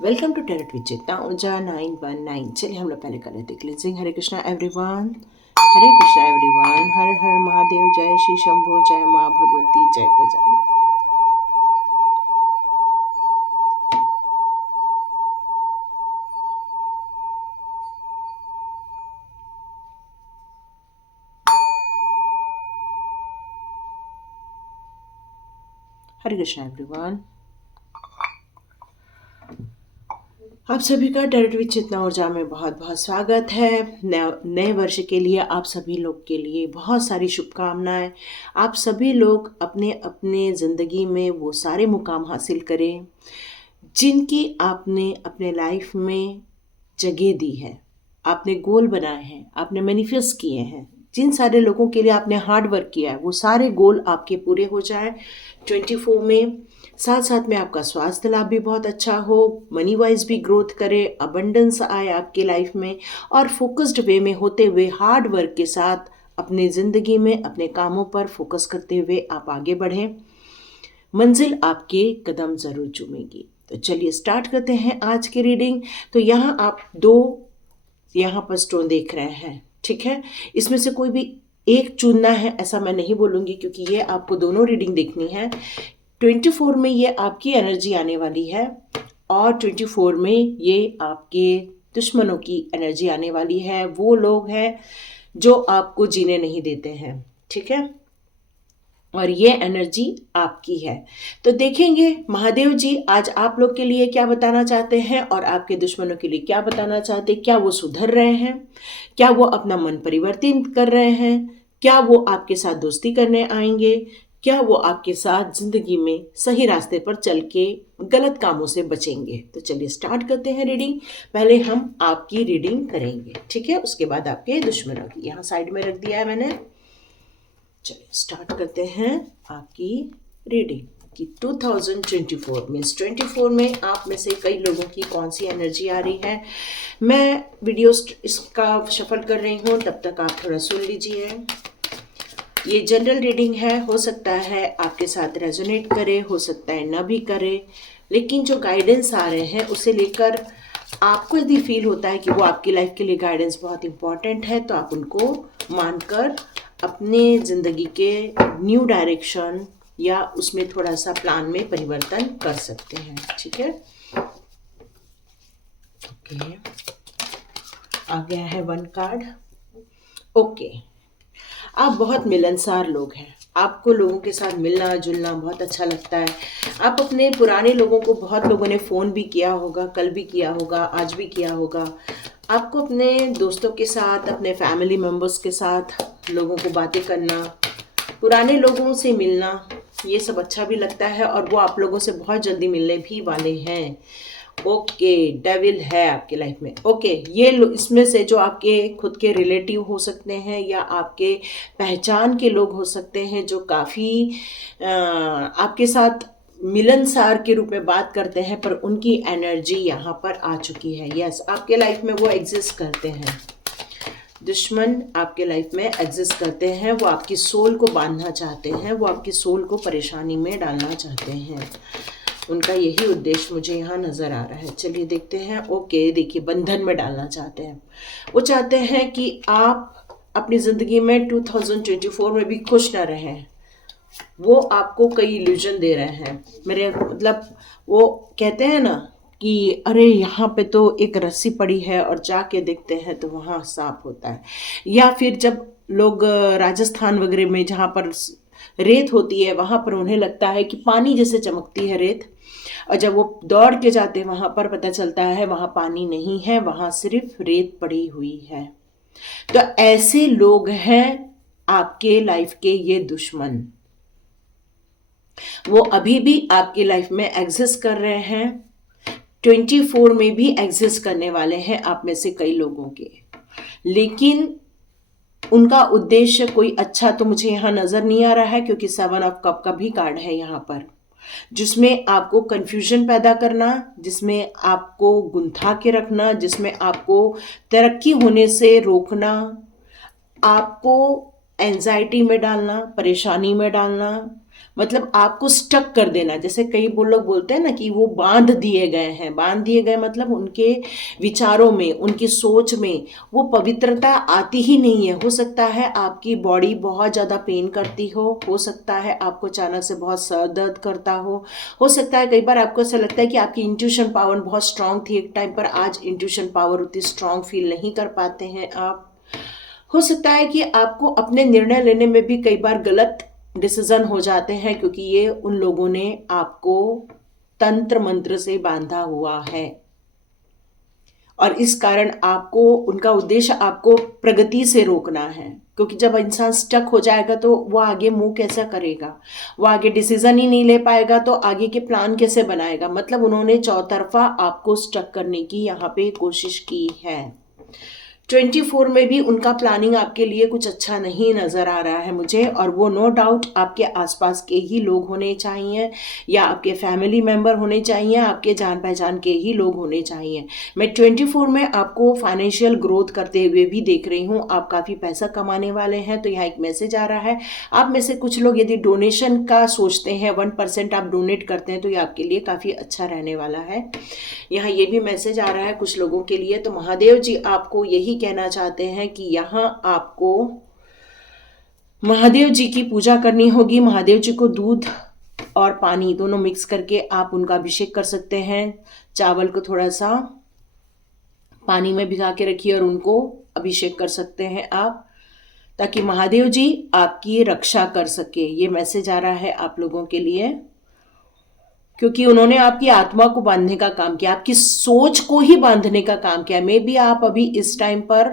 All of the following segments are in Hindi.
वेलकम टू टेरट विचेता ऊर्जा 919। चलिए हम लोग पहले कर लेते क्लिनजिंग। हरे कृष्णा एवरीवन, हरे कृष्णा एवरीवन, हर हर महादेव, जय श्री शंभू, जय माँ भगवती, जय गजानन। हरे कृष्णा एवरीवन, आप सभी का टेरट विद चेतना ऊर्जा में बहुत बहुत स्वागत है। नए वर्ष के लिए आप सभी लोग के लिए बहुत सारी शुभकामनाएं। आप सभी लोग अपने अपने ज़िंदगी में वो सारे मुकाम हासिल करें जिनकी आपने अपने लाइफ में जगह दी है, आपने गोल बनाए हैं, आपने मैनिफेस्ट किए हैं। जिन सारे लोगों के लिए आपने हार्ड वर्क किया है वो सारे गोल आपके पूरे हो जाए 24 में। साथ साथ में आपका स्वास्थ्य लाभ भी बहुत अच्छा हो, मनी वाइज भी ग्रोथ करे, अबंडेंस आए आपके लाइफ में, और फोकस्ड वे में होते हुए हार्ड वर्क के साथ अपने ज़िंदगी में अपने कामों पर फोकस करते हुए आप आगे बढ़ें। मंजिल आपके कदम ज़रूर चूमेगी। तो चलिए स्टार्ट करते हैं आज की रीडिंग। तो यहाँ आप दो यहाँ पर स्टोन देख रहे हैं, ठीक है। इसमें से कोई भी एक चुनना है ऐसा मैं नहीं बोलूँगी, क्योंकि ये आपको दोनों रीडिंग देखनी है। 24 में ये आपकी एनर्जी आने वाली है और 24 में ये आपके दुश्मनों की एनर्जी आने वाली है। वो लोग हैं जो आपको जीने नहीं देते हैं, ठीक है, और ये एनर्जी आपकी है। तो देखेंगे महादेव जी आज आप लोग के लिए क्या बताना चाहते हैं और आपके दुश्मनों के लिए क्या बताना चाहते हैं। क्या वो सुधर रहे हैं, क्या वो अपना मन परिवर्तित कर रहे हैं, क्या वो आपके साथ दोस्ती करने आएंगे, क्या वो आपके साथ जिंदगी में सही रास्ते पर चल के गलत कामों से बचेंगे। तो चलिए स्टार्ट करते हैं रीडिंग। पहले हम आपकी रीडिंग करेंगे, ठीक है, उसके बाद आपके दुश्मनों की। यहाँ साइड में रख दिया है मैंने। चलिए स्टार्ट करते हैं आपकी रीडिंग कि 2024 मीन्स 24 में आप में से कई लोगों की कौन सी एनर्जी आ रही है। मैं वीडियो इसका शफल कर रही हूँ, तब तक आप थोड़ा सुन लीजिए। ये जनरल रीडिंग है, हो सकता है आपके साथ रेजोनेट करे, हो सकता है ना भी करे, लेकिन जो गाइडेंस आ रहे हैं उसे लेकर आपको यदि फील होता है कि वो आपकी लाइफ के लिए गाइडेंस बहुत इंपॉर्टेंट है, तो आप उनको मानकर अपने ज़िंदगी के न्यू डायरेक्शन या उसमें थोड़ा सा प्लान में परिवर्तन कर सकते हैं, ठीक है। ओके, आ गया है 1 कार्ड। ओके, आप बहुत मिलनसार लोग हैं, आपको लोगों के साथ मिलना जुलना बहुत अच्छा लगता है। आप अपने पुराने लोगों को, बहुत लोगों ने फ़ोन भी किया होगा, कल भी किया होगा, आज भी किया होगा। आपको अपने दोस्तों के साथ, अपने फैमिली मेम्बर्स के साथ लोगों को बातें करना, पुराने लोगों से मिलना, ये सब अच्छा भी लगता है और वो आप लोगों से बहुत जल्दी मिलने भी वाले हैं। ओके, डेविल है आपके लाइफ में। ओके, ये इसमें से जो आपके खुद के रिलेटिव हो सकते हैं या आपके पहचान के लोग हो सकते हैं जो काफ़ी आपके साथ मिलनसार के रूप में बात करते हैं, पर उनकी एनर्जी यहाँ पर आ चुकी है। यस, आपके लाइफ में वो एग्जिस्ट करते हैं। दुश्मन आपके लाइफ में एग्जिस्ट करते हैं, वो आपकी सोल को बांधना चाहते हैं, वो आपकी सोल को परेशानी में डालना चाहते हैं। उनका यही उद्देश्य मुझे यहाँ नज़र आ रहा है। चलिए देखते हैं। ओके, देखिए, बंधन में डालना चाहते हैं। वो चाहते हैं कि आप अपनी ज़िंदगी में 2024 में भी खुश ना रहें। वो आपको कई इल्यूजन दे रहे हैं, मेरे मतलब वो कहते हैं ना कि अरे यहाँ पे तो एक रस्सी पड़ी है और जाके देखते हैं तो वहाँ सांप होता है। या फिर जब लोग राजस्थान वगैरह में जहाँ पर रेत होती है वहाँ पर उन्हें लगता है कि पानी जैसे चमकती है रेत, और जब वो दौड़ के जाते हैं वहाँ पर पता चलता है वहाँ पानी नहीं है, वहाँ सिर्फ रेत पड़ी हुई है। तो ऐसे लोग हैं आपके लाइफ के ये दुश्मन। वो अभी भी आपकी लाइफ में एग्जिस्ट कर रहे हैं, 24 में भी एग्जिस्ट करने वाले हैं आप में से कई लोगों के, लेकिन उनका उद्देश्य कोई अच्छा तो मुझे यहाँ नज़र नहीं आ रहा है, क्योंकि 7 ऑफ कप का भी कार्ड है यहाँ पर, जिसमें आपको कंफ्यूजन पैदा करना, जिसमें आपको गुंथा के रखना, जिसमें आपको तरक्की होने से रोकना, आपको एंजाइटी में डालना, परेशानी में डालना, मतलब आपको स्टक कर देना। जैसे कई लोग बोलते हैं ना कि वो बांध दिए गए हैं, बांध दिए गए मतलब उनके विचारों में, उनकी सोच में वो पवित्रता आती ही नहीं है। हो सकता है आपकी बॉडी बहुत ज़्यादा पेन करती हो सकता है आपको अचानक से बहुत सर दर्द करता हो सकता है कई बार आपको ऐसा लगता है कि आपकी इंट्यूशन पावर बहुत स्ट्रांग थी एक टाइम पर, आज इंट्यूशन पावर उतनी स्ट्रांग फील नहीं कर पाते हैं आप। हो सकता है कि आपको अपने निर्णय लेने में भी कई बार गलत डिसीजन हो जाते हैं, क्योंकि ये उन लोगों ने आपको तंत्र मंत्र से बांधा हुआ है और इस कारण आपको, उनका उद्देश्य आपको प्रगति से रोकना है। क्योंकि जब इंसान स्टक हो जाएगा तो वो आगे मूव कैसा करेगा, वो आगे डिसीजन ही नहीं ले पाएगा, तो आगे के प्लान कैसे बनाएगा। मतलब उन्होंने चौतरफा आपको स्टक करने की यहाँ पे कोशिश की है। 24 में भी उनका प्लानिंग आपके लिए कुछ अच्छा नहीं नज़र आ रहा है मुझे, और वो नो डाउट आपके आसपास के ही लोग होने चाहिए या आपके फैमिली मेंबर होने चाहिए, आपके जान पहचान के ही लोग होने चाहिए। मैं 24 में आपको फाइनेंशियल ग्रोथ करते हुए भी देख रही हूँ। आप काफ़ी पैसा कमाने वाले हैं। तो यहाँ एक मैसेज आ रहा है, आप में से कुछ लोग यदि डोनेशन का सोचते हैं, 1% आप डोनेट करते हैं, तो ये आपके लिए काफ़ी अच्छा रहने वाला है। यहाँ ये भी मैसेज आ रहा है कुछ लोगों के लिए। तो महादेव जी आपको यही कहना चाहते हैं कि यहाँ आपको महादेव जी की पूजा करनी होगी। महादेव जी को दूध और पानी दोनों मिक्स करके आप उनका अभिषेक कर सकते हैं। चावल को थोड़ा सा पानी में भिगा के रखिए और उनको अभिषेक कर सकते हैं आप, ताकि महादेव जी आपकी रक्षा कर सके। ये मैसेज आ रहा है आप लोगों के लिए, क्योंकि उन्होंने आपकी आत्मा को बांधने का काम किया, आपकी सोच को ही बांधने का काम किया। मे बी आप अभी इस टाइम पर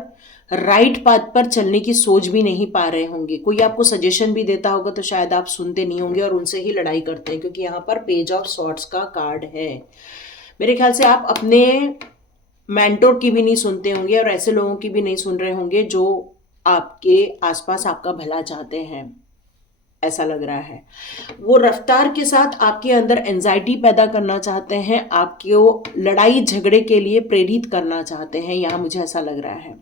राइट पाथ पर चलने की सोच भी नहीं पा रहे होंगे। कोई आपको सजेशन भी देता होगा तो शायद आप सुनते नहीं होंगे और उनसे ही लड़ाई करते हैं, क्योंकि यहाँ पर पेज ऑफ सॉर्ड्स का कार्ड है। मेरे ख्याल से आप अपने मेंटोर की भी नहीं सुनते होंगे और ऐसे लोगों की भी नहीं सुन रहे होंगे जो आपके आसपास आपका भला चाहते हैं, ऐसा लग रहा है। वो रफ्तार के साथ आपके अंदर एंजाइटी पैदा करना चाहते हैं, आपको लड़ाई झगड़े के लिए प्रेरित करना चाहते हैं, यहाँ मुझे ऐसा लग रहा है।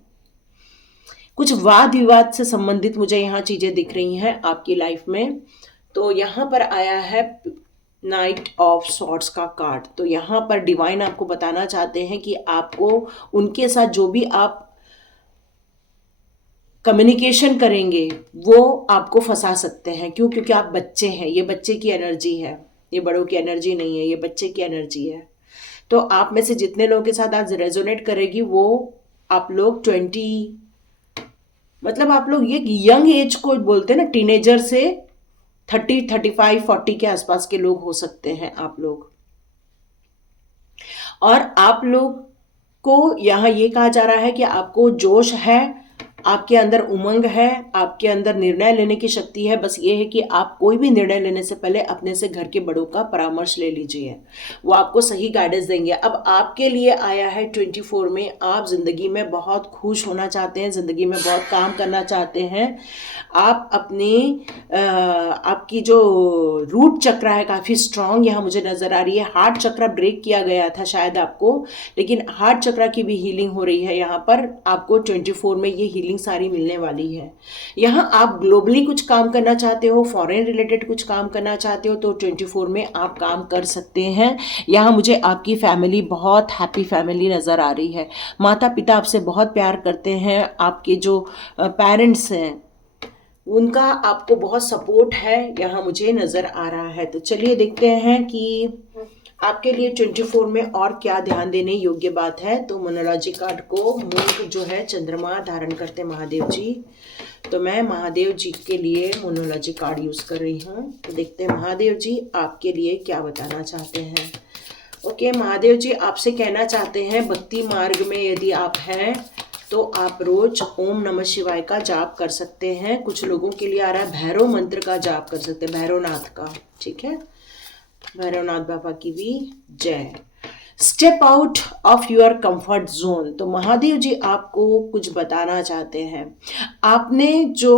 कुछ वाद विवाद से संबंधित मुझे यहाँ चीजें दिख रही हैं आपकी लाइफ में। तो यहाँ पर आया है नाइट ऑफ सॉर्ड्स का कार्ड। तो यहाँ पर डिवाइन आपको बताना चाहते हैं कि आपको उनके साथ जो भी आप कम्युनिकेशन करेंगे वो आपको फंसा सकते हैं। क्यों? क्योंकि आप बच्चे हैं, ये बच्चे की एनर्जी है, ये बड़ों की एनर्जी नहीं है, ये बच्चे की एनर्जी है। तो आप में से जितने लोगों के साथ आज रेजोनेट करेगी वो आप लोग 20, मतलब आप लोग ये यंग एज को बोलते हैं ना, टीनेजर से 30, 35, 40 के आसपास के लोग हो सकते हैं आप लोग। और आप लोग को यहाँ ये कहा जा रहा है कि आपको जोश है, आपके अंदर उमंग है, आपके अंदर निर्णय लेने की शक्ति है। बस ये है कि आप कोई भी निर्णय लेने से पहले अपने से घर के बड़ों का परामर्श ले लीजिए, वो आपको सही गाइडेंस देंगे। अब आपके लिए आया है 24 में, आप जिंदगी में बहुत खुश होना चाहते हैं, जिंदगी में बहुत काम करना चाहते हैं। आप अपनी आपकी जो रूट चक्र है काफ़ी स्ट्रांग यहाँ मुझे नज़र आ रही है। हार्ट चक्र ब्रेक किया गया था शायद आपको, लेकिन हार्ट चक्र की भी हीलिंग हो रही है यहाँ पर। आपको 24 में ये हीलिंग सारी मिलने वाली है। यहाँ आप ग्लोबली कुछ काम करना चाहते हो, फॉरेन रिलेटेड कुछ काम करना चाहते हो, तो 24 में आप काम कर सकते हैं। यहाँ मुझे आपकी फैमिली बहुत हैप्पी फैमिली नज़र आ रही है। माता पिता आपसे बहुत प्यार करते हैं, आपके जो पेरेंट्स हैं उनका आपको बहुत सपोर्ट है, यहाँ मुझे नज़र आ रहा है। तो चलिए देखते हैं कि आपके लिए 24 में और क्या ध्यान देने योग्य बात है। तो मोनोलॉजी कार्ड को मून जो है चंद्रमा धारण करते महादेव जी। तो मैं महादेव जी के लिए मोनोलॉजी कार्ड यूज़ कर रही हूँ। तो देखते हैं महादेव जी आपके लिए क्या बताना चाहते हैं। ओके, महादेव जी आपसे कहना चाहते हैं, भक्ति मार्ग में यदि आप हैं तो आप रोज ओम नमः शिवाय का जाप कर सकते हैं। कुछ लोगों के लिए आ रहा है भैरव मंत्र का जाप कर सकते हैं, भैरवनाथ का। ठीक है, भैरवनाथ बाबा की भी जय। Step out of your comfort zone. तो महादेव जी आपको कुछ बताना चाहते हैं। आपने जो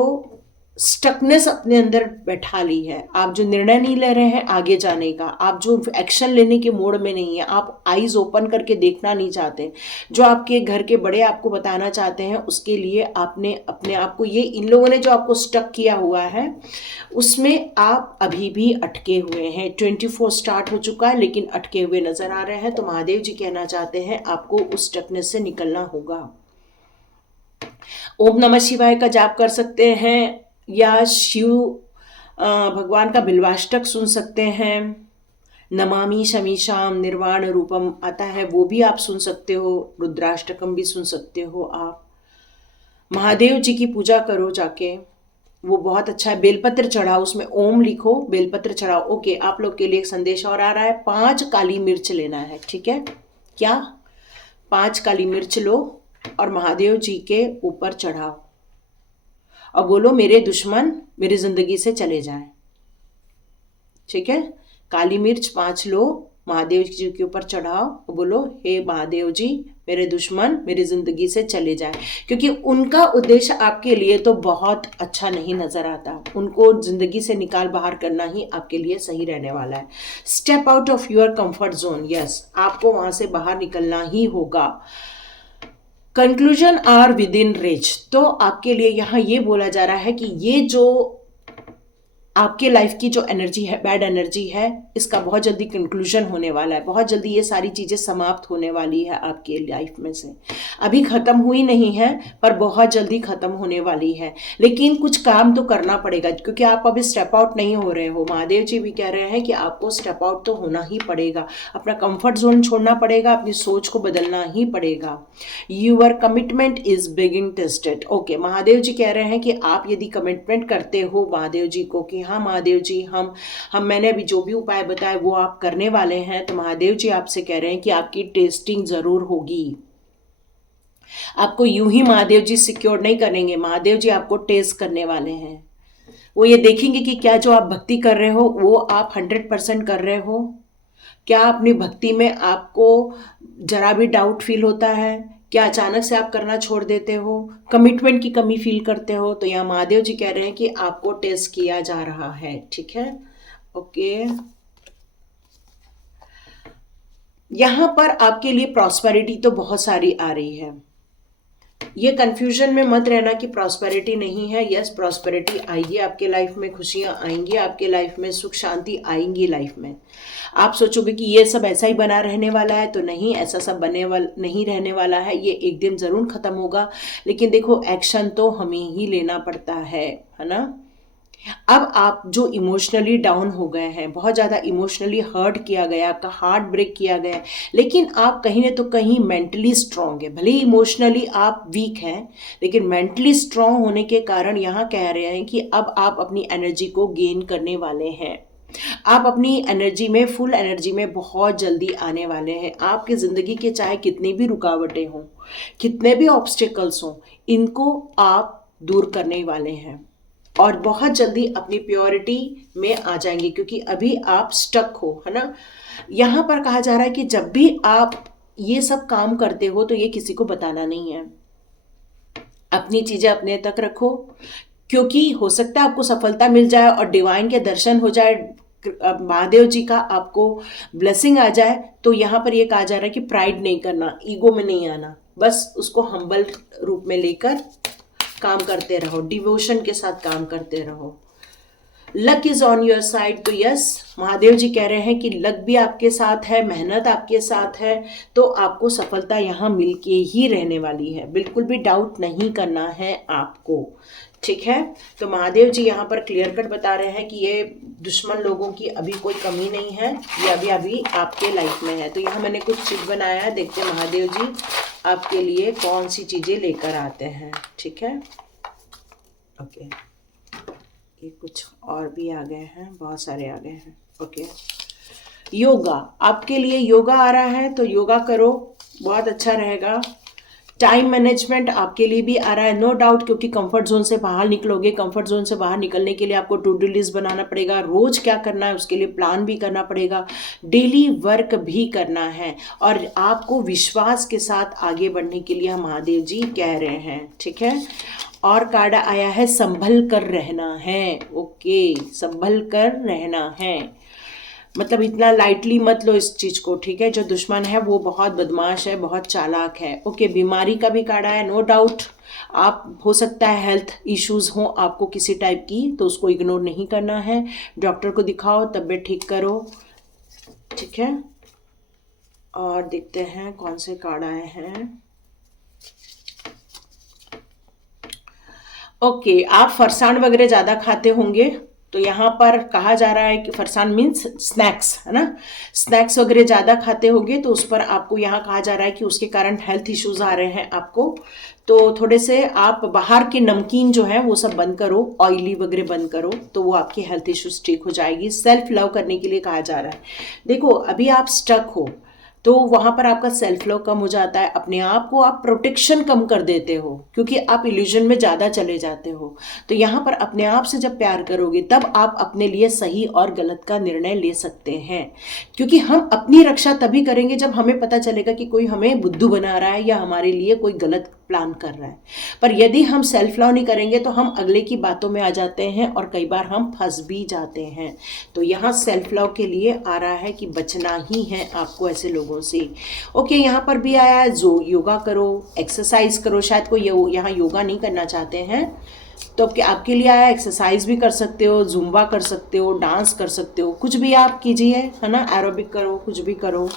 स्टकनेस अपने अंदर बैठा ली है, आप जो निर्णय नहीं ले रहे हैं आगे जाने का, आप जो एक्शन लेने के मोड में नहीं है, आप आईज ओपन करके देखना नहीं चाहते, जो आपके घर के बड़े आपको बताना चाहते हैं उसके लिए आपने अपने आप को, ये इन लोगों ने जो आपको स्टक किया हुआ है उसमें आप अभी भी अटके हुए हैं। 24 स्टार्ट हो चुका है लेकिन अटके हुए नजर आ रहे हैं, तो महादेव जी कहना चाहते हैं आपको उस स्टकनेस से निकलना होगा। ओम नमः शिवाय का जाप कर सकते हैं, या शिव भगवान का बिल्वाष्टक सुन सकते हैं। नमामि शमीशाम निर्वाण रूपम आता है, वो भी आप सुन सकते हो। रुद्राष्टकम भी सुन सकते हो आप। महादेव जी की पूजा करो जाके, वो बहुत अच्छा है। बेलपत्र चढ़ाओ, उसमें ओम लिखो, बेलपत्र चढ़ाओ। ओके, आप लोग के लिए एक संदेश और आ रहा है। 5 काली मिर्च लेना है, ठीक है? क्या 5 काली मिर्च लो और महादेव जी के ऊपर चढ़ाओ और बोलो मेरे दुश्मन मेरी जिंदगी से चले जाएं, ठीक है? काली मिर्च 5 लो, महादेव जी के ऊपर चढ़ाओ और बोलो हे महादेव जी मेरे दुश्मन मेरी जिंदगी से चले जाएं, क्योंकि उनका उद्देश्य आपके लिए तो बहुत अच्छा नहीं नजर आता। उनको जिंदगी से निकाल बाहर करना ही आपके लिए सही रहने वाला है। Step out of your comfort zone, yes, आपको वहां से बाहर निकलना ही होगा। Conclusion are within reach, तो आपके लिए यहाँ ये बोला जा रहा है कि ये जो आपके लाइफ की जो एनर्जी है, बैड एनर्जी है, इसका बहुत जल्दी कंक्लूजन होने वाला है। बहुत जल्दी ये सारी चीज़ें समाप्त होने वाली है आपके लाइफ में से। अभी ख़त्म हुई नहीं है पर बहुत जल्दी ख़त्म होने वाली है। लेकिन कुछ काम तो करना पड़ेगा, क्योंकि आप अभी स्टेप आउट नहीं हो रहे हो। महादेव जी भी कह रहे हैं कि आपको स्टेप आउट तो होना ही पड़ेगा, अपना कंफर्ट जोन छोड़ना पड़ेगा, अपनी सोच को बदलना ही पड़ेगा। Your commitment is being tested. Okay, Mahadev ji कह रहे हैं कि आप यदि कमिटमेंट करते हो महादेव जी को कि हाँ महादेव जी हम मैंने अभी जो भी उपाय बताए वो आप करने वाले हैं, तो महादेव जी आपसे कह रहे हैं कि आपकी टेस्टिंग जरूर होगी। आपको यूं ही महादेव जी सिक्योर नहीं करेंगे, महादेव जी आपको टेस्ट करने वाले हैं। वो ये देखेंगे कि क्या जो आप भक्ति कर रहे हो वो आप 100% कर रहे हो। क्या अपनी भक्ति में आपको जरा भी डाउट फील होता है? क्या अचानक से आप करना छोड़ देते हो? कमिटमेंट की कमी फील करते हो? तो यहाँ महादेव जी कह रहे हैं कि आपको टेस्ट किया जा रहा है, ठीक है? ओके, यहाँ पर आपके लिए प्रॉस्पेरिटी तो बहुत सारी आ रही है। ये कंफ्यूजन में मत रहना कि प्रॉस्पेरिटी नहीं है। यस, प्रॉस्पेरिटी आएगी आपके लाइफ में, खुशियां आएंगी आपके लाइफ में, सुख शांति आएंगी लाइफ में। आप सोचोगे कि ये सब ऐसा ही बना रहने वाला है, तो नहीं, ऐसा सब बने वाला नहीं रहने वाला है। ये एक दिन जरूर खत्म होगा, लेकिन देखो एक्शन तो हमें ही लेना पड़ता है ना? अब आप जो इमोशनली डाउन हो गए हैं, बहुत ज़्यादा इमोशनली हर्ट किया गया, आपका हार्ट ब्रेक किया गया, लेकिन आप कहीं न तो कहीं मेंटली स्ट्रांग है। भले ही इमोशनली आप वीक हैं, लेकिन मेंटली स्ट्रांग होने के कारण यहाँ कह रहे हैं कि अब आप अपनी एनर्जी को गेन करने वाले हैं। आप अपनी एनर्जी में, फुल एनर्जी में बहुत जल्दी आने वाले हैं। आपकी ज़िंदगी के चाहे कितनी भी रुकावटें हों, कितने भी ऑब्स्टिकल्स हों, इनको आप दूर करने वाले हैं और बहुत जल्दी अपनी प्योरिटी में आ जाएंगे, क्योंकि अभी आप स्टक हो, है ना? यहाँ पर कहा जा रहा है कि जब भी आप ये सब काम करते हो तो ये किसी को बताना नहीं है। अपनी चीज़ें अपने तक रखो, क्योंकि हो सकता है आपको सफलता मिल जाए और डिवाइन के दर्शन हो जाए, महादेव जी का आपको ब्लेसिंग आ जाए। तो यहाँ पर ये कहा जा रहा है कि प्राइड नहीं करना, ईगो में नहीं आना, बस उसको हम्बल रूप में लेकर काम करते रहो, डिवोशन के साथ काम करते रहो। Luck is on your side, तो यस, महादेव जी कह रहे हैं कि लक भी आपके साथ है, मेहनत आपके साथ है, तो आपको सफलता यहाँ मिलके ही रहने वाली है। बिल्कुल भी डाउट नहीं करना है आपको, ठीक है? तो महादेव जी यहाँ पर क्लियर कट बता रहे हैं कि ये दुश्मन लोगों की अभी कोई कमी नहीं है, ये अभी अभी आपके लाइफ में है। तो यहाँ मैंने कुछ चीज बनाया है, देखते हैं महादेव जी आपके लिए कौन सी चीजें लेकर आते हैं, ठीक है? ओके, ये कुछ और भी आ गए हैं, बहुत सारे आ गए हैं। ओके, योगा, आपके लिए योगा आ रहा है तो योगा करो, बहुत अच्छा रहेगा। टाइम मैनेजमेंट आपके लिए भी आ रहा है, नो डाउट, क्योंकि कंफर्ट जोन से बाहर निकलोगे। कंफर्ट जोन से बाहर निकलने के लिए आपको टू डू लिस्ट बनाना पड़ेगा, रोज क्या करना है उसके लिए प्लान भी करना पड़ेगा, डेली वर्क भी करना है, और आपको विश्वास के साथ आगे बढ़ने के लिए महादेव जी कह रहे हैं, ठीक है? और कार्ड आया है संभल कर रहना है। ओके, संभल कर रहना है मतलब इतना लाइटली मत लो इस चीज को, ठीक है। जो दुश्मन है वो बहुत बदमाश है, बहुत चालाक है। ओके, बीमारी का भी कार्ड आया, नो डाउट आप हो सकता है हेल्थ इश्यूज हो आपको किसी टाइप की, तो उसको इग्नोर नहीं करना है। डॉक्टर को दिखाओ, तबीयत ठीक करो, ठीक है। और देखते हैं कौन से कार्ड आए हैं। ओके, आप फरसान वगैरह ज़्यादा खाते होंगे, तो यहाँ पर कहा जा रहा है कि फरसान मीन्स स्नैक्स, है ना। स्नैक्स वगैरह ज़्यादा खाते होंगे तो उस पर आपको यहाँ कहा जा रहा है कि उसके कारण हेल्थ इश्यूज आ रहे हैं आपको। तो थोड़े से आप बाहर के नमकीन जो है वो सब बंद करो, ऑयली वगैरह बंद करो, तो वो आपकी हेल्थ इश्यूज ठीक हो जाएगी। सेल्फ लव करने के लिए कहा जा रहा है। देखो अभी आप स्टक हो तो वहां पर आपका सेल्फ लव कम हो जाता है, अपने आप को आप प्रोटेक्शन कम कर देते हो क्योंकि आप इल्यूजन में ज़्यादा चले जाते हो। तो यहाँ पर अपने आप से जब प्यार करोगे तब आप अपने लिए सही और गलत का निर्णय ले सकते हैं, क्योंकि हम अपनी रक्षा तभी करेंगे जब हमें पता चलेगा कि कोई हमें बुद्धू बना रहा है या हमारे लिए कोई गलत प्लान कर रहा है। पर यदि हम सेल्फ लव नहीं करेंगे तो हम अगले की बातों में आ जाते हैं और कई बार हम फंस भी जाते हैं। तो यहाँ सेल्फ लव के लिए आ रहा है कि बचना ही है आपको ऐसे लोगों से। ओके, यहाँ पर भी आया है जो योगा करो, एक्सरसाइज करो। शायद कोई यहाँ योगा नहीं करना चाहते हैं तो आपके लिए आया, एक्सरसाइज भी कर सकते हो, जुम्बा कर सकते हो, डांस कर सकते हो, कुछ भी आप कीजिए, है ना, एरोबिक करो, कुछ भी करो।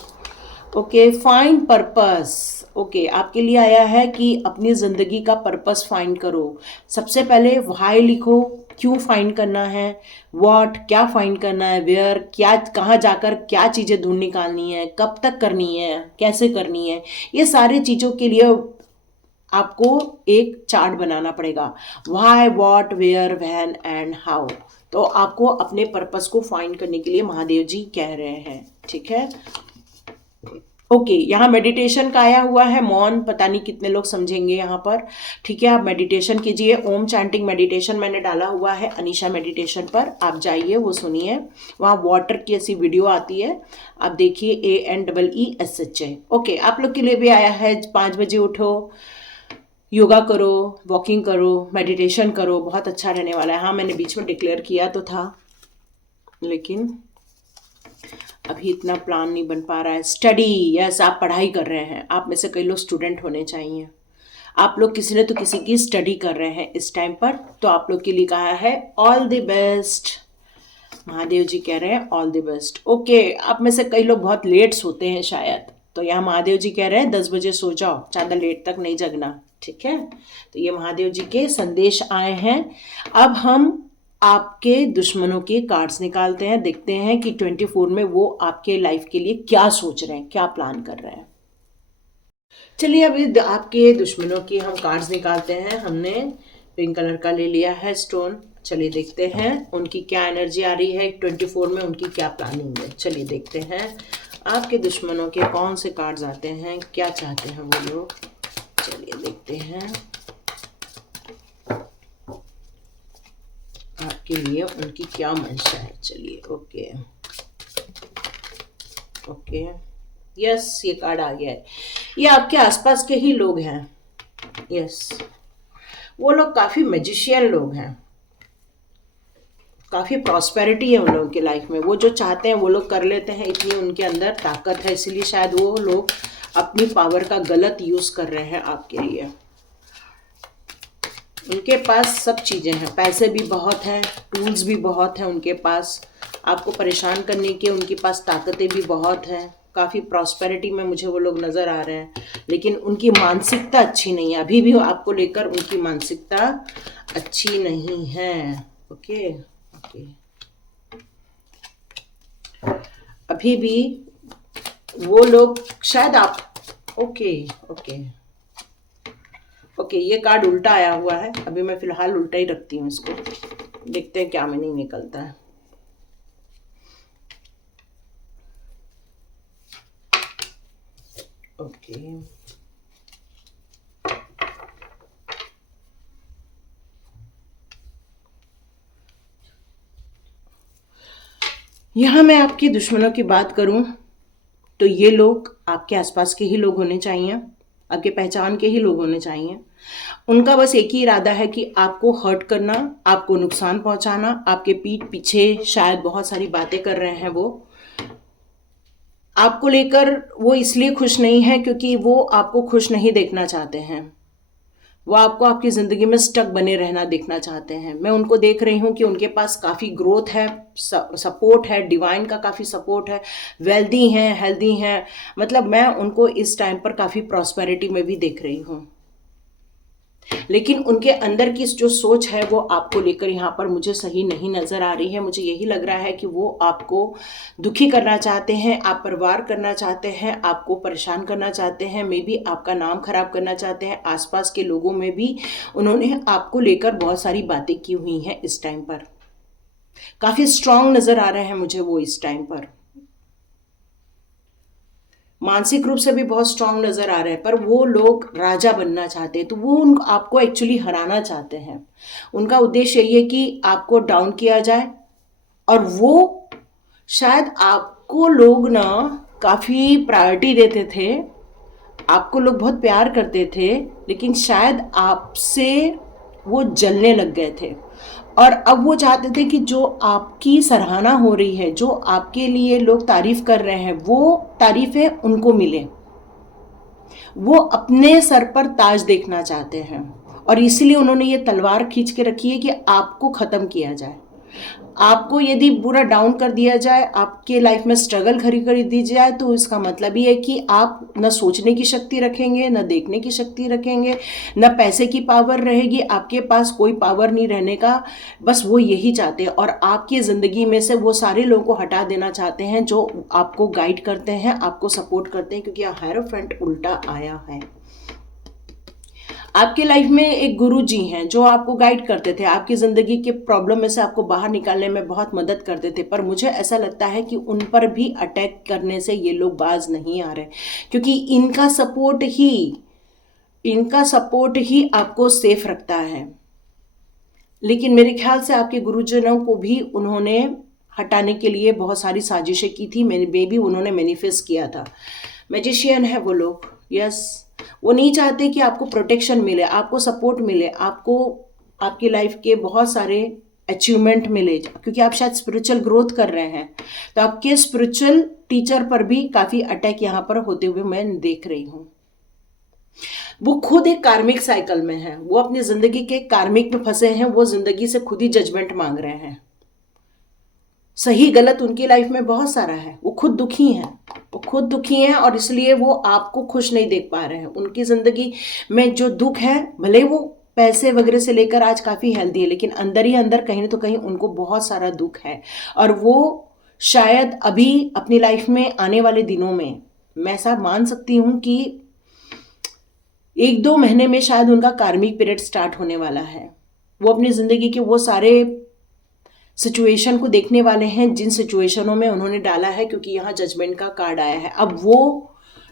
Okay, find purpose. ओके, आपके लिए आया है कि अपनी ज़िंदगी का पर्पस फाइंड करो। सबसे पहले व्हाई लिखो, क्यों फाइंड करना है, व्हाट क्या फाइंड करना है, वेयर क्या, कहाँ जाकर क्या चीज़ें ढूंढ निकालनी है, कब तक करनी है, कैसे करनी है, ये सारी चीज़ों के लिए आपको एक चार्ट बनाना पड़ेगा। Why, what, where, when and how. तो आपको अपने पर्पस को फाइंड करने के लिए महादेव जी कह रहे हैं, ठीक है। ओके, यहाँ मेडिटेशन का आया हुआ है, मौन, पता नहीं कितने लोग समझेंगे यहाँ पर, ठीक है। आप मेडिटेशन कीजिए, ओम चैंटिंग मेडिटेशन मैंने डाला हुआ है अनीशा मेडिटेशन पर, आप जाइए वो सुनिए। वहाँ वाटर की ऐसी वीडियो आती है, आप देखिए, ANEESHA। ओके, आप लोग के लिए भी आया है 5 बजे उठो, योगा करो, वॉकिंग करो, मेडिटेशन करो, बहुत अच्छा रहने वाला है। हाँ, मैंने बीच में डिक्लेयर किया तो था लेकिन अभी इतना प्लान नहीं बन पा रहा है। स्टडी, यस, आप पढ़ाई कर रहे हैं, आप में से कई लोग स्टूडेंट होने चाहिए। आप लोग किसी न तो किसी की स्टडी कर रहे हैं इस टाइम पर, तो आप लोग के लिए कहा है all the best. Mahadev ji कह रहे हैं ऑल द बेस्ट। ओके, आप में से कई लोग बहुत लेट सोते हैं शायद, तो यहाँ महादेव जी कह रहे हैं 10 बजे सो जाओ, ज़्यादा लेट तक नहीं जगना, ठीक है। तो ये महादेव जी के संदेश आए हैं। अब हम आपके दुश्मनों के कार्ड्स निकालते हैं, देखते हैं कि 24 में वो आपके लाइफ के लिए क्या सोच रहे हैं, क्या प्लान कर रहे हैं। चलिए अभी आपके दुश्मनों की हम कार्ड्स निकालते हैं। हमने पिंक कलर का ले लिया है स्टोन। चलिए देखते हैं उनकी क्या एनर्जी आ रही है, 24 में उनकी क्या प्लानिंग है। चलिए देखते हैं आपके दुश्मनों के कौन से कार्ड्स आते हैं, क्या चाहते हैं वो लोग। चलिए देखते हैं आपके लिए उनकी क्या मंशा है। चलिए, ओके ओके, यस, ये कार्ड आ गया है। ये आपके आसपास के ही लोग हैं, यस। वो लोग काफ़ी मैजिशियन लोग हैं, काफ़ी प्रॉस्पेरिटी है उन लोगों की लाइफ में। वो जो चाहते हैं वो लोग कर लेते हैं, इतनी उनके अंदर ताकत है, इसीलिए शायद वो लोग अपनी पावर का गलत यूज़ कर रहे हैं आपके लिए। उनके पास सब चीज़ें हैं, पैसे भी बहुत हैं, टूल्स भी बहुत हैं उनके पास, आपको परेशान करने के उनके पास ताकतें भी बहुत हैं। काफ़ी प्रॉस्पेरिटी में मुझे वो लोग नज़र आ रहे हैं, लेकिन उनकी मानसिकता अच्छी नहीं है। अभी भी आपको लेकर उनकी मानसिकता अच्छी नहीं है। ओके ओके, अभी भी वो लोग शायद आप, ओके ओके ओके, ये कार्ड उल्टा आया हुआ है, अभी मैं फिलहाल उल्टा ही रखती हूँ इसको, देखते हैं क्या मीनिंग निकलता है। ओके, यहाँ मैं आपके दुश्मनों की बात करूं तो ये लोग आपके आसपास के ही लोग होने चाहिए। आपके पहचान के ही लोग होने चाहिए। उनका बस एक ही इरादा है कि आपको हर्ट करना, आपको नुकसान पहुंचाना, आपके पीठ पीछे शायद बहुत सारी बातें कर रहे हैं। वो आपको लेकर वो इसलिए खुश नहीं है क्योंकि वो आपको खुश नहीं देखना चाहते हैं। वो आपको आपकी ज़िंदगी में स्टक बने रहना देखना चाहते हैं। मैं उनको देख रही हूँ कि उनके पास काफ़ी ग्रोथ है, सपोर्ट है, डिवाइन का काफ़ी सपोर्ट है, वेल्दी हैं, हेल्दी हैं। मतलब मैं उनको इस टाइम पर काफ़ी प्रॉस्पेरिटी में भी देख रही हूँ। लेकिन उनके अंदर की जो सोच है वो आपको लेकर यहाँ पर मुझे सही नहीं नज़र आ रही है। मुझे यही लग रहा है कि वो आपको दुखी करना चाहते हैं, आप पर वार करना चाहते हैं, आपको परेशान करना चाहते हैं, मे बी आपका नाम खराब करना चाहते हैं। आसपास के लोगों में भी उन्होंने आपको लेकर बहुत सारी बातें की हुई हैं। इस टाइम पर काफ़ी स्ट्रांग नज़र आ रहे हैं मुझे वो इस टाइम पर, मानसिक रूप से भी बहुत स्ट्रांग नजर आ रहे हैं। पर वो लोग राजा बनना चाहते हैं, तो वो आपको एक्चुअली हराना चाहते हैं। उनका उद्देश्य यही है कि आपको डाउन किया जाए। और वो शायद आपको लोग ना काफ़ी प्रायोरिटी देते थे, आपको लोग बहुत प्यार करते थे, लेकिन शायद आपसे वो जलने लग गए थे। और अब वो चाहते थे कि जो आपकी सराहना हो रही है, जो आपके लिए लोग तारीफ कर रहे हैं, वो तारीफें उनको मिले। वो अपने सर पर ताज देखना चाहते हैं और इसीलिए उन्होंने ये तलवार खींच के रखी है कि आपको ख़त्म किया जाए। आपको यदि पूरा डाउन कर दिया जाए, आपके लाइफ में स्ट्रगल खड़ी कर दी जाए, तो इसका मतलब ये है कि आप न सोचने की शक्ति रखेंगे, न देखने की शक्ति रखेंगे, न पैसे की पावर रहेगी, आपके पास कोई पावर नहीं रहने का। बस वो यही चाहते हैं और आपकी ज़िंदगी में से वो सारे लोगों को हटा देना चाहते हैं जो आपको गाइड करते हैं, आपको सपोर्ट करते हैं, क्योंकि हायरोफेंट उल्टा आया है। आपके लाइफ में एक गुरु जी हैं जो आपको गाइड करते थे, आपकी ज़िंदगी के प्रॉब्लम में से आपको बाहर निकालने में बहुत मदद करते थे। पर मुझे ऐसा लगता है कि उन पर भी अटैक करने से ये लोग बाज नहीं आ रहे, क्योंकि इनका सपोर्ट ही आपको सेफ रखता है। लेकिन मेरे ख्याल से आपके गुरुजनों को भी उन्होंने हटाने के लिए बहुत सारी साजिशें की थी। मेरे बेबी उन्होंने मैनिफेस्ट किया था। मैजिशियन है वो लोग, यस। वो नहीं चाहते कि आपको प्रोटेक्शन मिले, आपको सपोर्ट मिले, आपको आपकी लाइफ के बहुत सारे अचीवमेंट मिले, क्योंकि आप शायद स्पिरिचुअल ग्रोथ कर रहे हैं। तो आपके स्पिरिचुअल टीचर पर भी काफ़ी अटैक यहाँ पर होते हुए मैं देख रही हूँ। वो खुद एक कार्मिक साइकिल में है, वो अपनी ज़िंदगी के कार्मिक में फंसे हैं, वो ज़िंदगी से खुद ही जजमेंट मांग रहे हैं। सही गलत उनकी लाइफ में बहुत सारा है, वो खुद दुखी हैं और इसलिए वो आपको खुश नहीं देख पा रहे हैं। उनकी ज़िंदगी में जो दुख है, भले वो पैसे वगैरह से लेकर आज काफ़ी हेल्दी है, लेकिन अंदर ही अंदर कहीं ना तो कहीं उनको बहुत सारा दुख है। और वो शायद अभी अपनी लाइफ में आने वाले दिनों में, मैं ऐसा मान सकती हूँ कि 1-2 महीने में शायद उनका कार्मिक पीरियड स्टार्ट होने वाला है। वो अपनी ज़िंदगी के वो सारे सिचुएशन को देखने वाले हैं जिन सिचुएशनों में उन्होंने डाला है, क्योंकि यहाँ जजमेंट का कार्ड आया है। अब वो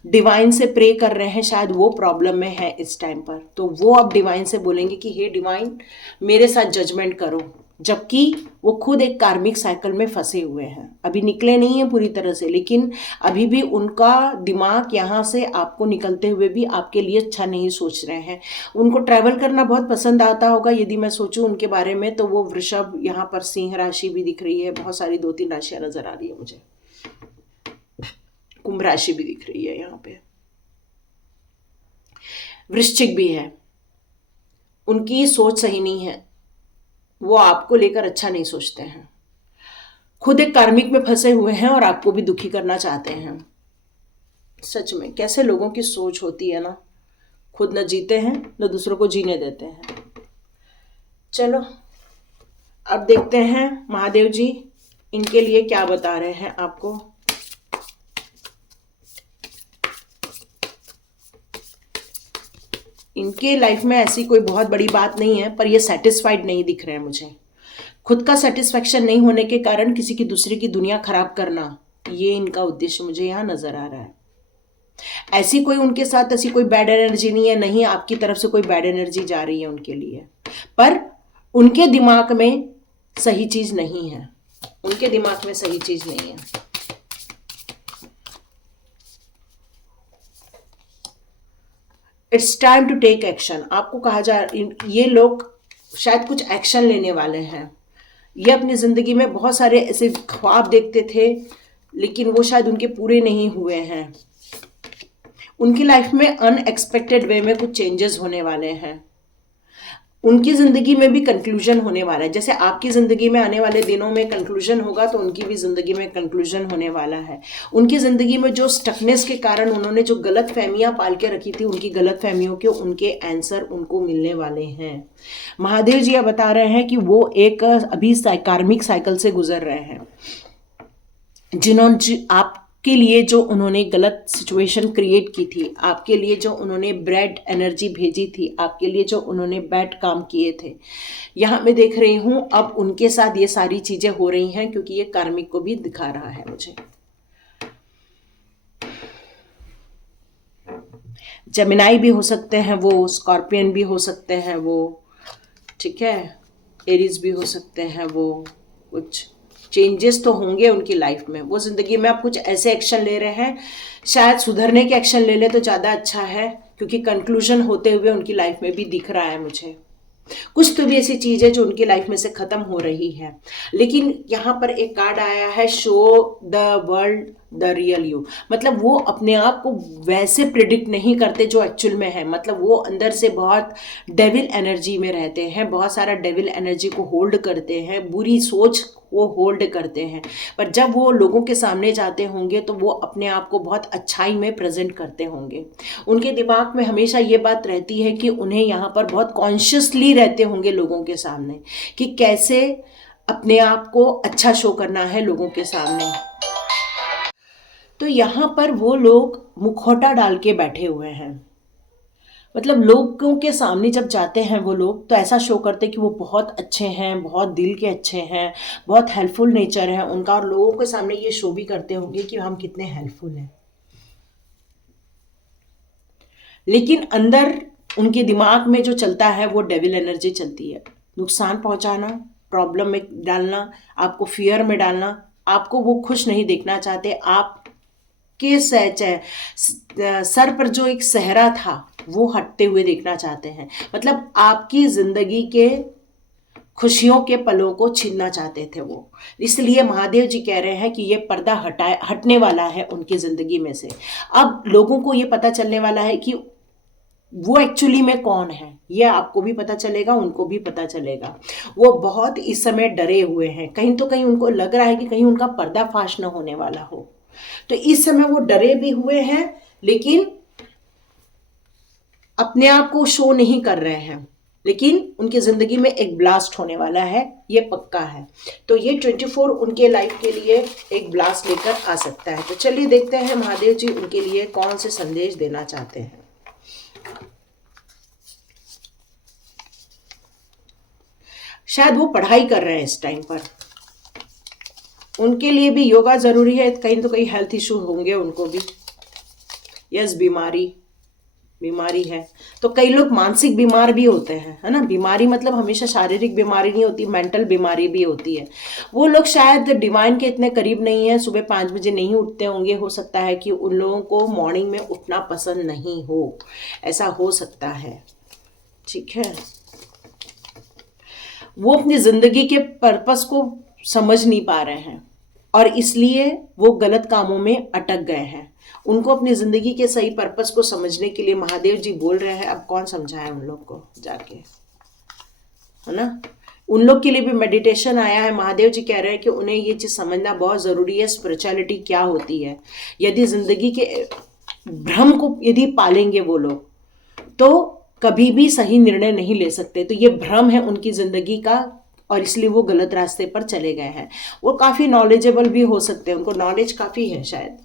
डिवाइन से प्रे कर रहे हैं, शायद वो प्रॉब्लम में है इस टाइम पर, तो वो अब डिवाइन से बोलेंगे कि हे डिवाइन मेरे साथ जजमेंट करो, जबकि वो खुद एक कार्मिक साइकिल में फंसे हुए हैं। अभी निकले नहीं हैं पूरी तरह से, लेकिन अभी भी उनका दिमाग यहाँ से आपको निकलते हुए भी आपके लिए अच्छा नहीं सोच रहे हैं। उनको ट्रैवल करना बहुत पसंद आता होगा। यदि मैं सोचूं उनके बारे में तो वो वृषभ, यहाँ पर सिंह राशि भी दिख रही है, बहुत सारी 2-3 राशियाँ नजर आ रही है मुझे, कुंभ राशि भी दिख रही है, यहाँ पे वृश्चिक भी है। उनकी सोच सही नहीं है, वो आपको लेकर अच्छा नहीं सोचते हैं, खुद एक कार्मिक में फंसे हुए हैं और आपको भी दुखी करना चाहते हैं। सच में कैसे लोगों की सोच होती है ना, खुद न जीते हैं न दूसरों को जीने देते हैं। चलो अब देखते हैं महादेव जी इनके लिए क्या बता रहे हैं आपको। इनके लाइफ में ऐसी कोई बहुत बड़ी बात नहीं है, पर ये सेटिस्फाइड नहीं दिख रहे हैं मुझे। खुद का सेटिस्फेक्शन नहीं होने के कारण किसी की दूसरे की दुनिया खराब करना, ये इनका उद्देश्य मुझे यहाँ नजर आ रहा है। ऐसी कोई उनके साथ ऐसी कोई बैड एनर्जी नहीं है, नहीं आपकी तरफ से कोई बैड एनर्जी जा रही है उनके लिए, पर उनके दिमाग में सही चीज नहीं है, उनके दिमाग में सही चीज नहीं है। It's time to take action. आपको कहा जा, ये लोग शायद कुछ एक्शन लेने वाले हैं। ये अपनी ज़िंदगी में बहुत सारे ऐसे ख्वाब देखते थे, लेकिन वो शायद उनके पूरे नहीं हुए हैं। उनकी लाइफ में अनएक्सपेक्टेड वे में कुछ चेंजेस होने वाले हैं। उनकी ज़िंदगी में भी कंक्लूजन होने वाला है। जैसे आपकी ज़िंदगी में आने वाले दिनों में कंक्लूजन होगा, तो उनकी भी ज़िंदगी में कंक्लूजन होने वाला है। उनकी ज़िंदगी में जो स्टकनेस के कारण उन्होंने जो गलत फहमियाँ पाल के रखी थी, उनकी गलत फहमियों के उनके आंसर उनको मिलने वाले हैं। महादेव जी अब बता रहे हैं कि वो एक अभी कार्मिक साइकिल से गुजर रहे हैं। जिन्होंने आपके लिए जो उन्होंने गलत सिचुएशन क्रिएट की थी, आपके लिए जो उन्होंने ब्रेड एनर्जी भेजी थी, आपके लिए जो उन्होंने बैड काम किए थे, यहाँ मैं देख रही हूँ अब उनके साथ ये सारी चीज़ें हो रही हैं, क्योंकि ये कार्मिक को भी दिखा रहा है मुझे। जेमिनाई भी हो सकते हैं वो, स्कॉर्पियन भी हो सकते हैं वो, ठीक है, एरीज भी हो सकते हैं वो। कुछ चेंजेस तो होंगे उनकी लाइफ में। वो ज़िंदगी में आप कुछ ऐसे एक्शन ले रहे हैं, शायद सुधरने के एक्शन ले ले तो ज़्यादा अच्छा है, क्योंकि कंक्लूजन होते हुए उनकी लाइफ में भी दिख रहा है मुझे। कुछ तो भी ऐसी चीज़ है जो उनकी लाइफ में से ख़त्म हो रही है। लेकिन यहाँ पर एक कार्ड आया है, show the world the real you. मतलब वो अपने आप को वैसे प्रिडिक्ट नहीं करते जो एक्चुअल में है। मतलब वो अंदर से बहुत डेविल एनर्जी में रहते हैं, बहुत सारा डेविल एनर्जी को होल्ड करते हैं, बुरी सोच वो होल्ड करते हैं। पर जब वो लोगों के सामने जाते होंगे तो वो अपने आप को बहुत अच्छाई में प्रेजेंट करते होंगे। उनके दिमाग में हमेशा ये बात रहती है कि उन्हें यहाँ पर बहुत कॉन्शियसली रहते होंगे लोगों के सामने, कि कैसे अपने आप को अच्छा शो करना है लोगों के सामने। तो यहाँ पर वो लोग मुखौटा डाल के बैठे हुए हैं। मतलब लोगों के सामने जब जाते हैं वो लोग, तो ऐसा शो करते हैं कि वो बहुत अच्छे हैं, बहुत दिल के अच्छे हैं, बहुत हेल्पफुल नेचर है उनका, और लोगों के सामने ये शो भी करते होंगे कि हम कितने हेल्पफुल हैं। लेकिन अंदर उनके दिमाग में जो चलता है वो डेविल एनर्जी चलती है। नुकसान पहुंचाना, प्रॉब्लम में डालना, आपको फियर में डालना, आपको वो खुश नहीं देखना चाहते। आप के सर पर जो एक सहरा था वो हटते हुए देखना चाहते हैं। मतलब आपकी जिंदगी के खुशियों के पलों को छीनना चाहते थे वो। इसलिए महादेव जी कह रहे हैं कि ये पर्दा हटने वाला है उनकी जिंदगी में से। अब लोगों को ये पता चलने वाला है कि वो एक्चुअली में कौन है। ये आपको भी पता चलेगा, उनको भी पता चलेगा। वो बहुत इस समय डरे हुए हैं, कहीं तो कहीं उनको लग रहा है कि कहीं उनका पर्दाफाश न होने वाला हो। तो इस समय वो डरे भी हुए हैं, लेकिन अपने आप को शो नहीं कर रहे हैं। लेकिन उनकी जिंदगी में एक ब्लास्ट होने वाला है, ये पक्का है। तो ये 24 उनके लाइफ के लिए एक ब्लास्ट लेकर आ सकता है। तो चलिए देखते हैं महादेव जी उनके लिए कौन से संदेश देना चाहते हैं। शायद वो पढ़ाई कर रहे हैं इस टाइम पर, उनके लिए भी योगा जरूरी है। कहीं तो कहीं हेल्थ इशू होंगे उनको भी। यस, बीमारी है। तो कई लोग मानसिक बीमार भी होते हैं, है ना। बीमारी मतलब हमेशा शारीरिक बीमारी नहीं होती, मेंटल बीमारी भी होती है। वो लोग शायद डिवाइन के इतने करीब नहीं है, सुबह 5 बजे नहीं उठते होंगे। हो सकता है कि उन लोगों को मॉर्निंग में उठना पसंद नहीं हो, ऐसा हो सकता है, ठीक है। वो अपनी जिंदगी के पर्पस को समझ नहीं पा रहे हैं और इसलिए वो गलत कामों में अटक गए हैं। उनको अपनी जिंदगी के सही पर्पस को समझने के लिए महादेव जी बोल रहे हैं। अब कौन समझाए उन लोग को जाके, है ना। उन लोग के लिए भी मेडिटेशन आया है। महादेव जी कह रहे हैं कि उन्हें ये चीज़ समझना बहुत ज़रूरी है, स्पिरिचुअलिटी क्या होती है। यदि जिंदगी के भ्रम को यदि पालेंगे वो लोग, तो कभी भी सही निर्णय नहीं ले सकते। तो ये भ्रम है उनकी जिंदगी का और इसलिए वो गलत रास्ते पर चले गए हैं। वो काफ़ी नॉलेजेबल भी हो सकते हैं, उनको नॉलेज काफ़ी है शायद,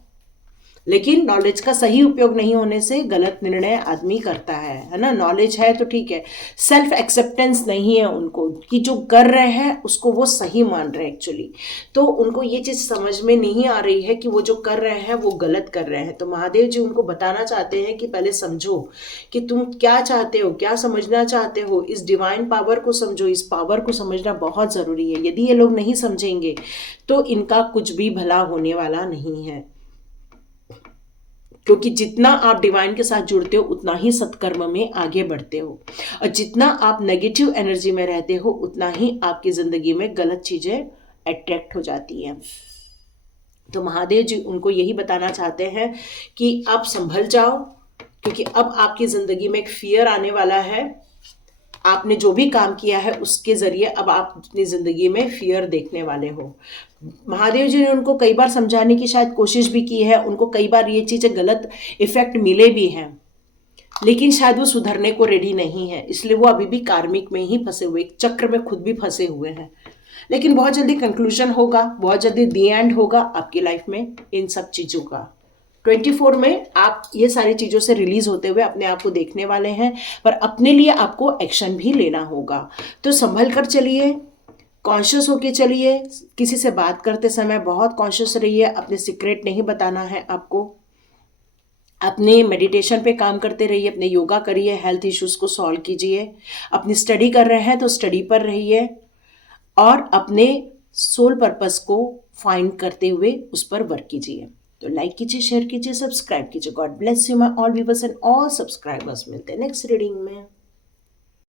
लेकिन नॉलेज का सही उपयोग नहीं होने से गलत निर्णय आदमी करता है ना। नॉलेज है तो ठीक है, सेल्फ एक्सेप्टेंस नहीं है उनको कि जो कर रहे हैं उसको वो सही मान रहे हैं एक्चुअली। तो उनको ये चीज़ समझ में नहीं आ रही है कि वो जो कर रहे हैं वो गलत कर रहे हैं। तो महादेव जी उनको बताना चाहते हैं कि पहले समझो कि तुम क्या चाहते हो, क्या समझना चाहते हो। इस डिवाइन पावर को समझो, इस पावर को समझना बहुत ज़रूरी है। यदि ये लोग नहीं समझेंगे तो इनका कुछ भी भला होने वाला नहीं है। क्योंकि जितना आप डिवाइन के साथ जुड़ते हो उतना ही सत्कर्म में आगे बढ़ते हो, और जितना आप नेगेटिव एनर्जी में रहते हो उतना ही आपकी ज़िंदगी में गलत चीज़ें अट्रैक्ट हो जाती हैं। तो महादेव जी उनको यही बताना चाहते हैं कि आप संभल जाओ, क्योंकि अब आपकी ज़िंदगी में एक फियर आने वाला है। आपने जो भी काम किया है उसके ज़रिए अब आप अपनी ज़िंदगी में फियर देखने वाले हो। महादेव जी ने उनको कई बार समझाने की शायद कोशिश भी की है, उनको कई बार ये चीज़ें गलत इफ़ेक्ट मिले भी हैं, लेकिन शायद वो सुधरने को रेडी नहीं है, इसलिए वो अभी भी कार्मिक में ही फंसे हुए, एक चक्र में खुद भी फंसे हुए हैं। लेकिन बहुत जल्दी कंक्लूजन होगा, बहुत जल्दी दी एंड होगा आपकी लाइफ में इन सब चीज़ों का। 24 में आप ये सारी चीज़ों से रिलीज होते हुए अपने आप को देखने वाले हैं, पर अपने लिए आपको एक्शन भी लेना होगा। तो संभल कर चलिए, कॉन्शियस होके चलिए, किसी से बात करते समय बहुत कॉन्शियस रहिए, अपने सीक्रेट नहीं बताना है आपको। अपने मेडिटेशन पे काम करते रहिए, अपने योगा करिए, हेल्थ इश्यूज को सॉल्व कीजिए, अपनी स्टडी कर रहे हैं तो स्टडी पर रहिए, और अपने सोल पर्पस को फाइंड करते हुए उस पर वर्क कीजिए। तो लाइक कीजिए, शेयर कीजिए, सब्सक्राइब कीजिए। God bless you my all viewers and all subscribers. मिलते हैं नेक्स्ट रीडिंग में।